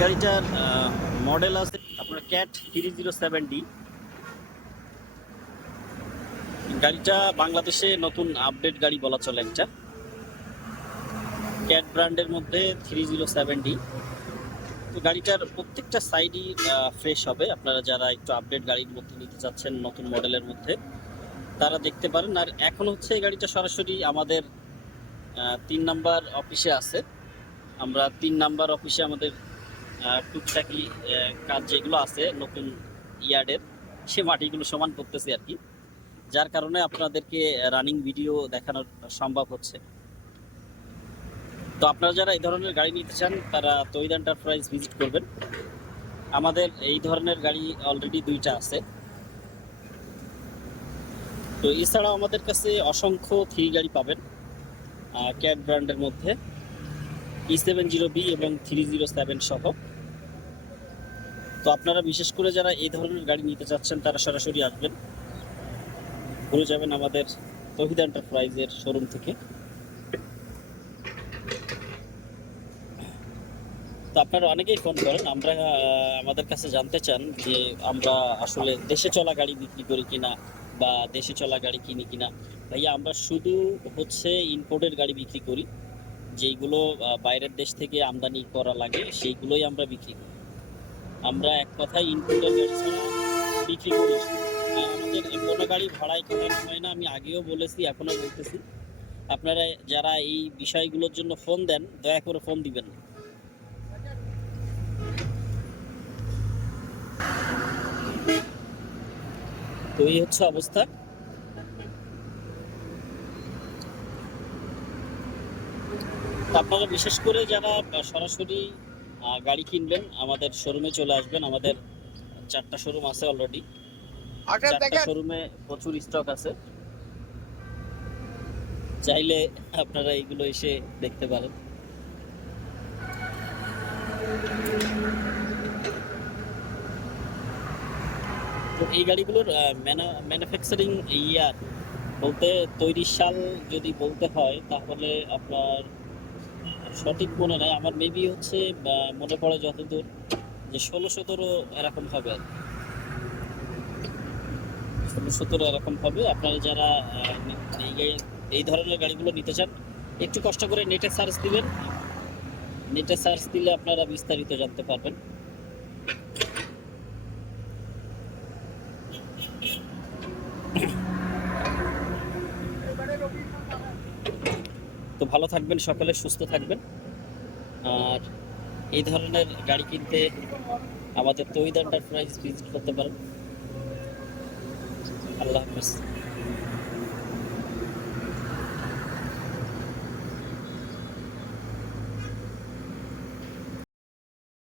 গাড়িটার মডেল আছে আপনার Cat three zero seven D গাড়িটা বাংলাদেশে নতুন আপডেট গাড়ি বলা চলে একটা। ক্যাট ব্র্যান্ডের মধ্যে থ্রি জিরো সেভেন ডি তো গাড়িটার প্রত্যেকটা সাইডই ফ্রেশ হবে। আপনারা যারা একটু আপডেট গাড়ির মধ্যে নিতে চাচ্ছেন, নতুন মডেলের মধ্যে, তারা দেখতে পারেন। আর এখন হচ্ছে এই গাড়িটা সরাসরি আমাদের তিন নাম্বার অফিসে আছে। আমরা তিন নাম্বার অফিসে আমাদের টুকটাকি কাজ যেগুলো আছে নতুন ইয়ার্ডের, সে মাটিগুলো সমান করতেছি আর কি। যার কারণে আপনাদেরকে রানিং ভিডিও দেখানো সম্ভব হচ্ছে। তো আপনারা যারা এই ধরনের গাড়ি নিতে চান, তারা তৈদ এন্টারপ্রাইজ ভিজিট করবেন। আমাদের এই ধরনের গাড়ি অলরেডি দুইটা আছে। তো এছাড়াও আমাদের কাছে অসংখ্য থ্রি গাড়ি পাবেন ক্যাট ব্র্যান্ডের মধ্যে। ই সেভেন জিরো বি এবং থ্রি জিরো সেভেন সহ। তো আপনারা বিশেষ করে যারা এই ধরনের গাড়ি নিতে চাচ্ছেন, তারা সরাসরি আসবেন। ঘুরে যাবেন আমাদের তহিদ এন্টারপ্রাইজের শোরুম থেকে। তো আপনারা অনেকেই ফোন করেন, আমরা আমাদের কাছে জানতে চান যে আমরা আসলে দেশে চলা গাড়ি বিক্রি করি কিনা বা দেশে চলা গাড়ি কিনি কিনা। ভাইয়া, আমরা শুধু হচ্ছে ইম্পোর্টের গাড়ি বিক্রি করি। যেইগুলো বাইরের দেশ থেকে আমদানি করা লাগে, সেইগুলোই আমরা বিক্রি করি। আমরা এক কথায় ছাড়া বিক্রি করি আমাদের কোনো গাড়ি ভাড়ায় কেনানো হয় না, আমি আগেও বলেছি, এখনও বলতেছি। আপনারা যারা এই বিষয়গুলোর জন্য ফোন দেন, দয়া করে ফোন দিবেন না। তো এই হচ্ছে অবস্থা। আপনারা বিশেষ করে যারা সরাসরি গাড়ি কিনবেন আমাদের শোরুমে চলে আসবেন। আমাদের চারটা শোরুম আছে অলরেডি চারটা শোরুমে প্রচুর স্টক আছে। চাইলে আপনারা এইগুলো এসে দেখতে পারেন। তো এই গাড়িগুলোর ম্যানুফ্যাকচারিং ইয়ার বলতে তৈরি সাল যদি বলতে হয় তাহলে আপনার সঠিক মনে নাই। আমার মেবি হচ্ছে মনে পড়ে যতদূর যে ষোলো সতেরো এরকম হবে। আর ষোলো সতেরো এরকম হবে। আপনারা যারা এই এই ধরনের গাড়িগুলো নিতে চান, একটু কষ্ট করে নেটে সার্চ দিবেন। নেটে সার্চ দিলে আপনারা বিস্তারিত জানতে পারবেন। তো ভালো থাকবেন, সকলে সুস্থ থাকবেন। আর এই ধরনের গাড়ি কিনতে আমাদের তৈদ এন্টারপ্রাইজ ভিজিট করতে পারেন। আল্লাহ হাফেজ।